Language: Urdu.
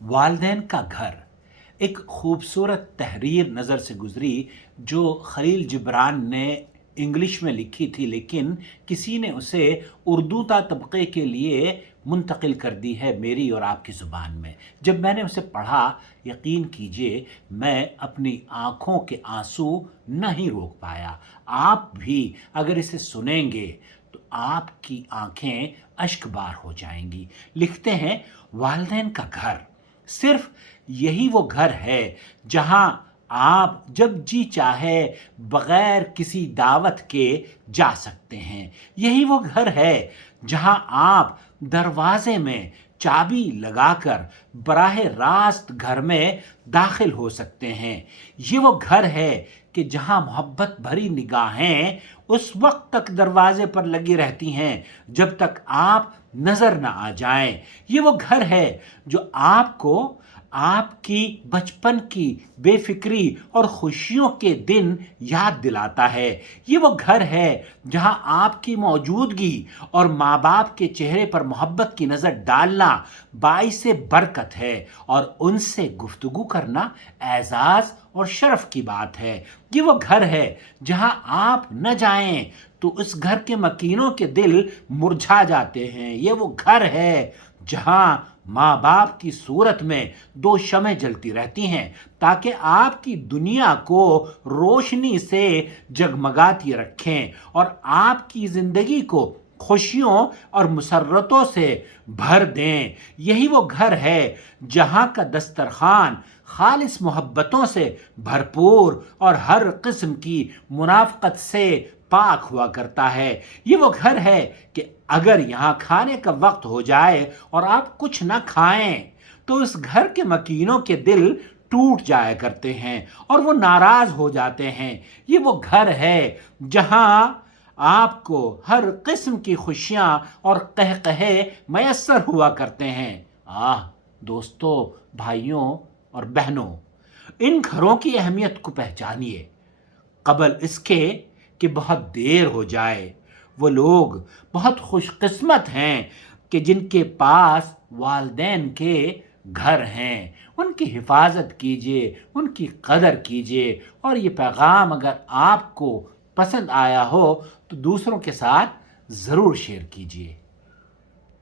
والدین کا گھر ایک خوبصورت تحریر نظر سے گزری جو خلیل جبران نے انگلش میں لکھی تھی، لیکن کسی نے اسے اردو تا طبقے کے لیے منتقل کر دی ہے میری اور آپ کی زبان میں۔ جب میں نے اسے پڑھا، یقین کیجئے میں اپنی آنکھوں کے آنسو نہیں روک پایا۔ آپ بھی اگر اسے سنیں گے تو آپ کی آنکھیں اشک بار ہو جائیں گی۔ لکھتے ہیں، والدین کا گھر صرف یہی وہ گھر ہے جہاں آپ جب جی چاہے بغیر کسی دعوت کے جا سکتے ہیں۔ یہی وہ گھر ہے جہاں آپ دروازے میں چابی لگا کر براہ راست گھر میں داخل ہو سکتے ہیں۔ یہ وہ گھر ہے کہ جہاں محبت بھری نگاہیں اس وقت تک دروازے پر لگی رہتی ہیں جب تک آپ نظر نہ آ جائیں۔ یہ وہ گھر ہے جو آپ کو آپ کی بچپن کی بے فکری اور خوشیوں کے دن یاد دلاتا ہے۔ یہ وہ گھر ہے جہاں آپ کی موجودگی اور ماں باپ کے چہرے پر محبت کی نظر ڈالنا باعث برکت ہے اور ان سے گفتگو کرنا اعزاز اور شرف کی بات ہے۔ یہ وہ گھر ہے جہاں آپ نہ جائیں تو اس گھر کے مکینوں کے دل مرجھا جاتے ہیں۔ یہ وہ گھر ہے جہاں ماں باپ کی صورت میں دو شمع جلتی رہتی ہیں تاکہ آپ کی دنیا کو روشنی سے جگمگاتی رکھیں اور آپ کی زندگی کو خوشیوں اور مسرتوں سے بھر دیں۔ یہی وہ گھر ہے جہاں کا دسترخوان خالص محبتوں سے بھرپور اور ہر قسم کی منافقت سے پاک ہوا کرتا ہے۔ یہ وہ گھر ہے کہ اگر یہاں کھانے کا وقت ہو جائے اور آپ کچھ نہ کھائیں تو اس گھر کے مکینوں کے دل ٹوٹ جایا کرتے ہیں اور وہ ناراض ہو جاتے ہیں۔ یہ وہ گھر ہے جہاں آپ کو ہر قسم کی خوشیاں اور قہقہے میسر ہوا کرتے ہیں۔ دوستو، بھائیوں اور بہنوں، ان گھروں کی اہمیت کو پہچانیے قبل اس کے کہ بہت دیر ہو جائے۔ وہ لوگ بہت خوش قسمت ہیں کہ جن کے پاس والدین کے گھر ہیں۔ ان کی حفاظت کیجئے، ان کی قدر کیجئے، اور یہ پیغام اگر آپ کو پسند آیا ہو تو دوسروں کے ساتھ ضرور شیئر کیجئے۔